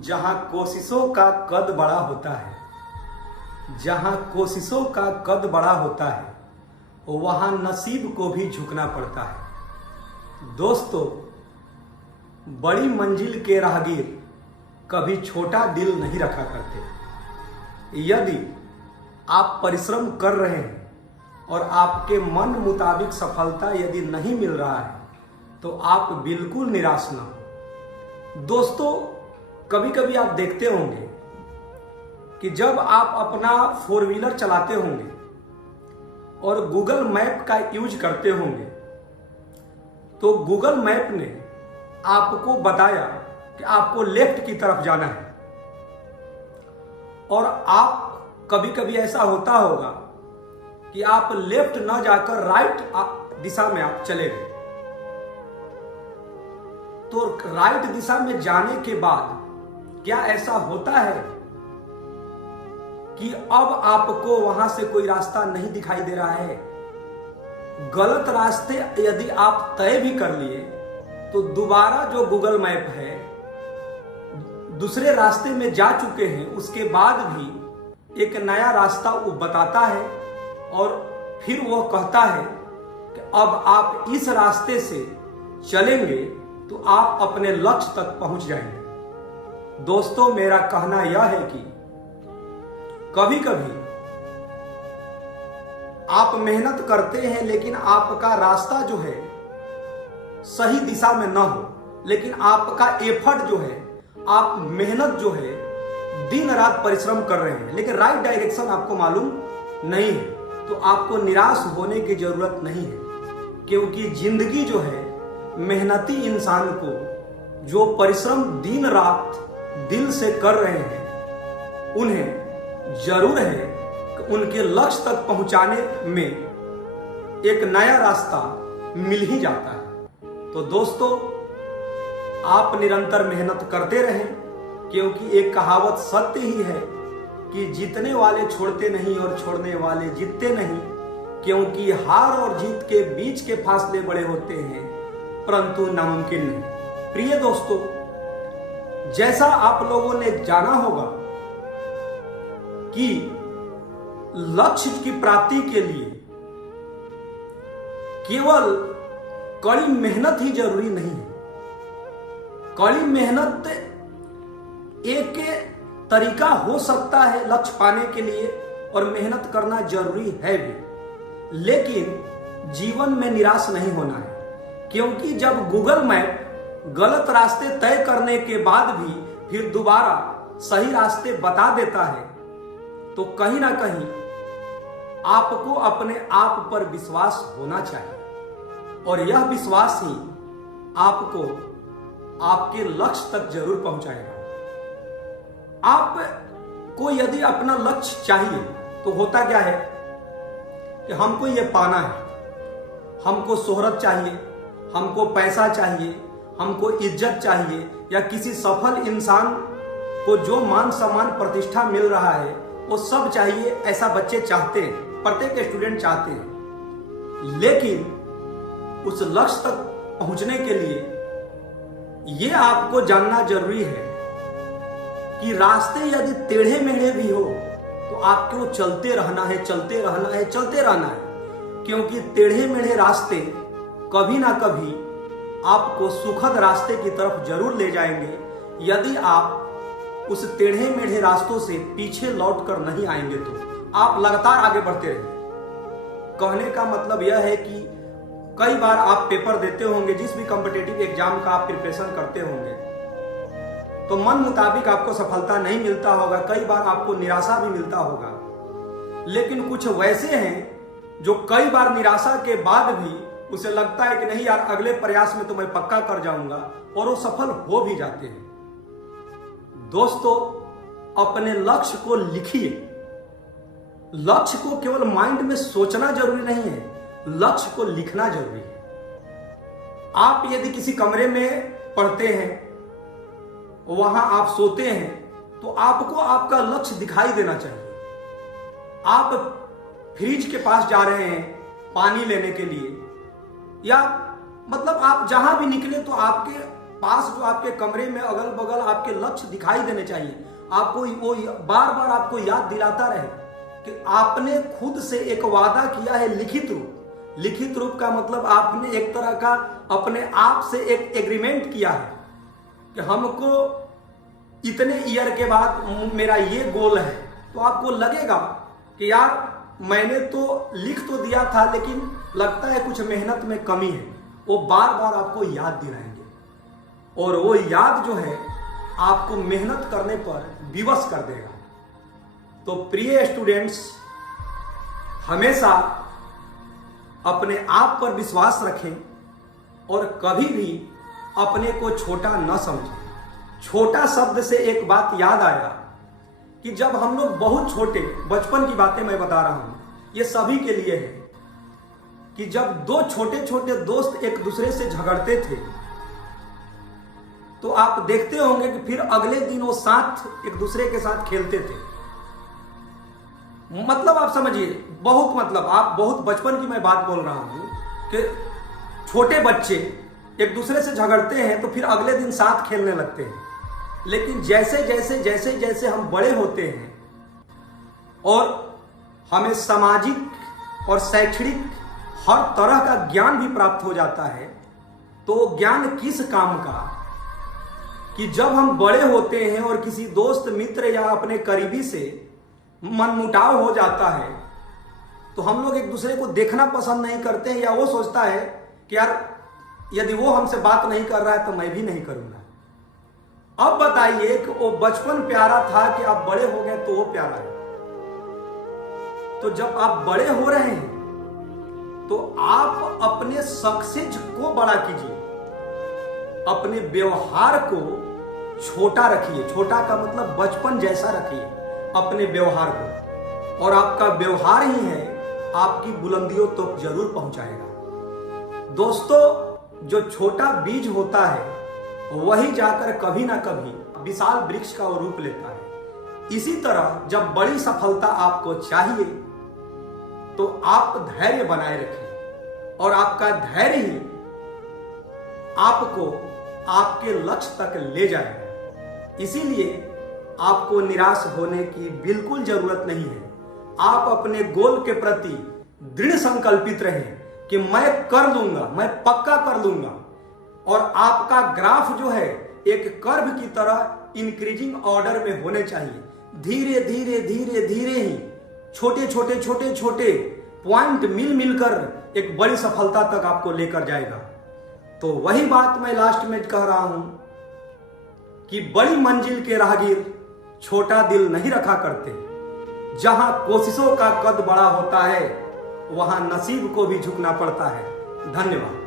जहां कोशिशों का कद बड़ा होता है, जहां कोशिशों का कद बड़ा होता है, वहां नसीब को भी झुकना पड़ता है। दोस्तों, बड़ी मंजिल के राहगीर कभी छोटा दिल नहीं रखा करते। यदि आप परिश्रम कर रहे हैं और आपके मन मुताबिक सफलता यदि नहीं मिल रहा है तो आप बिल्कुल निराश ना हो। दोस्तों, कभी कभी आप देखते होंगे कि जब आप अपना 4 व्हीलर चलाते होंगे और गूगल मैप का यूज करते होंगे तो गूगल मैप ने आपको बताया कि आपको लेफ्ट की तरफ जाना है, और आप कभी कभी ऐसा होता होगा कि आप लेफ्ट ना जाकर राइट दिशा में आप चले गए। तो राइट दिशा में जाने के बाद क्या ऐसा होता है कि अब आपको वहां से कोई रास्ता नहीं दिखाई दे रहा है? गलत रास्ते यदि आप तय भी कर लिए तो दोबारा जो गूगल मैप है दूसरे रास्ते में जा चुके हैं, उसके बाद भी एक नया रास्ता वो बताता है और फिर वो कहता है कि अब आप इस रास्ते से चलेंगे तो आप अपने लक्ष्य तक पहुंच जाएंगे। दोस्तों, मेरा कहना यह है कि कभी कभी आप मेहनत करते हैं लेकिन आपका रास्ता जो है सही दिशा में ना हो, लेकिन आपका एफर्ट जो है, आप मेहनत जो है, दिन रात परिश्रम कर रहे हैं लेकिन राइट डायरेक्शन आपको मालूम नहीं है, तो आपको निराश होने की जरूरत नहीं है। क्योंकि जिंदगी जो है, मेहनती इंसान को जो परिश्रम दिन रात दिल से कर रहे हैं उन्हें जरूर है कि उनके लक्ष्य तक पहुंचाने में एक नया रास्ता मिल ही जाता है। तो दोस्तों, आप निरंतर मेहनत करते रहें, क्योंकि एक कहावत सत्य ही है कि जीतने वाले छोड़ते नहीं और छोड़ने वाले जीतते नहीं, क्योंकि हार और जीत के बीच के फासले बड़े होते हैं परंतु नामुमकिन नहीं। प्रिय दोस्तों, जैसा आप लोगों ने जाना होगा कि लक्ष्य की प्राप्ति के लिए केवल कड़ी मेहनत ही जरूरी नहीं है। कड़ी मेहनत एक तरीका हो सकता है लक्ष्य पाने के लिए और मेहनत करना जरूरी है भी, लेकिन जीवन में निराश नहीं होना है। क्योंकि जब गूगल मैप गलत रास्ते तय करने के बाद भी फिर दोबारा सही रास्ते बता देता है तो कहीं ना कहीं आपको अपने आप पर विश्वास होना चाहिए, और यह विश्वास ही आपको आपके लक्ष्य तक जरूर पहुंचाएगा। आपको यदि अपना लक्ष्य चाहिए तो होता क्या है कि हमको ये पाना है, हमको शोहरत चाहिए, हमको पैसा चाहिए, हमको इज्जत चाहिए, या किसी सफल इंसान को जो मान सम्मान प्रतिष्ठा मिल रहा है वो सब चाहिए। ऐसा बच्चे चाहते हैं, प्रत्येक स्टूडेंट चाहते हैं। लेकिन उस लक्ष्य तक पहुंचने के लिए ये आपको जानना जरूरी है कि रास्ते यदि टेढ़े मेढ़े भी हो तो आपको चलते रहना है, चलते रहना है, चलते रहना है। क्योंकि टेढ़े मेढ़े रास्ते कभी ना कभी आपको सुखद रास्ते की तरफ जरूर ले जाएंगे, यदि आप उस टेढ़े मेढ़े रास्तों से पीछे लौट कर नहीं आएंगे तो आप लगातार आगे बढ़ते रहेंगे। कहने का मतलब यह है कि कई बार आप पेपर देते होंगे, जिस भी कॉम्पिटिटिव एग्जाम का आप प्रिपरेशन करते होंगे, तो मन मुताबिक आपको सफलता नहीं मिलता होगा, कई बार आपको निराशा भी मिलता होगा। लेकिन कुछ वैसे हैं जो कई बार निराशा के बाद भी उसे लगता है कि नहीं यार, अगले प्रयास में तो मैं पक्का कर जाऊंगा, और वो सफल हो भी जाते हैं। दोस्तों, अपने लक्ष्य को लिखिए। लक्ष्य को केवल माइंड में सोचना जरूरी नहीं है, लक्ष्य को लिखना जरूरी है। आप यदि किसी कमरे में पढ़ते हैं, वहां आप सोते हैं, तो आपको आपका लक्ष्य दिखाई देना चाहिए। आप फ्रिज के पास जा रहे हैं पानी लेने के लिए, या मतलब आप जहां भी निकले तो आपके पास जो आपके कमरे में अगल बगल आपके लक्ष्य दिखाई देने चाहिए। आपको वो बार बार आपको याद दिलाता रहे कि आपने खुद से एक वादा किया है लिखित रूप। लिखित रूप का मतलब आपने एक तरह का अपने आप से एक एग्रीमेंट किया है कि हमको इतने ईयर के बाद मेरा ये गोल है। तो आपको लगेगा कि यार मैंने तो लिख तो दिया था, लेकिन लगता है कुछ मेहनत में कमी है। वो बार बार आपको याद दिलाएंगे और वो याद जो है आपको मेहनत करने पर विवश कर देगा। तो प्रिय स्टूडेंट्स, हमेशा अपने आप पर विश्वास रखें और कभी भी अपने को छोटा न समझें। छोटा शब्द से एक बात याद आया कि जब हम लोग बहुत छोटे, बचपन की बातें मैं बता रहा हूं, ये सभी के लिए है, कि जब दो छोटे छोटे दोस्त एक दूसरे से झगड़ते थे तो आप देखते होंगे कि फिर अगले दिन वो साथ एक दूसरे के साथ खेलते थे। मतलब आप समझिए, आप बहुत बचपन की मैं बात बोल रहा हूं कि छोटे बच्चे एक दूसरे से झगड़ते हैं तो फिर अगले दिन साथ खेलने लगते हैं। लेकिन जैसे जैसे जैसे हम बड़े होते हैं और हमें सामाजिक और शैक्षणिक हर तरह का ज्ञान भी प्राप्त हो जाता है, तो ज्ञान किस काम का कि जब हम बड़े होते हैं और किसी दोस्त मित्र या अपने करीबी से मनमुटाव हो जाता है तो हम लोग एक दूसरे को देखना पसंद नहीं करते हैं, या वो सोचता है कि यार यदि वो हमसे बात नहीं कर रहा है तो मैं भी नहीं करूंगा। अब बताइए कि वो बचपन प्यारा था कि आप बड़े हो गए तो वो प्यारा है। तो जब आप बड़े हो रहे हैं तो आप अपने सक्सेस को बड़ा कीजिए, अपने व्यवहार को छोटा रखिए। छोटा का मतलब बचपन जैसा रखिए अपने व्यवहार को, और आपका व्यवहार ही है आपकी बुलंदियों तक तो जरूर पहुंचाएगा। दोस्तों, जो छोटा बीज होता है वही जाकर कभी ना कभी विशाल वृक्ष का रूप लेता है। इसी तरह जब बड़ी सफलता आपको चाहिए तो आप धैर्य बनाए रखें, और आपका धैर्य ही आपको आपके लक्ष्य तक ले जाएगा। इसीलिए आपको निराश होने की बिल्कुल जरूरत नहीं है। आप अपने गोल के प्रति दृढ़ संकल्पित रहें कि मैं कर लूंगा, मैं पक्का कर लूंगा। और आपका ग्राफ जो है एक कर्व की तरह इंक्रीजिंग ऑर्डर में होने चाहिए। धीरे धीरे धीरे धीरे ही छोटे छोटे छोटे छोटे पॉइंट मिल मिलकर एक बड़ी सफलता तक आपको लेकर जाएगा। तो वही बात मैं लास्ट में कह रहा हूं कि बड़ी मंजिल के राहगीर छोटा दिल नहीं रखा करते। जहां कोशिशों का कद बड़ा होता है वहां नसीब को भी झुकना पड़ता है। धन्यवाद।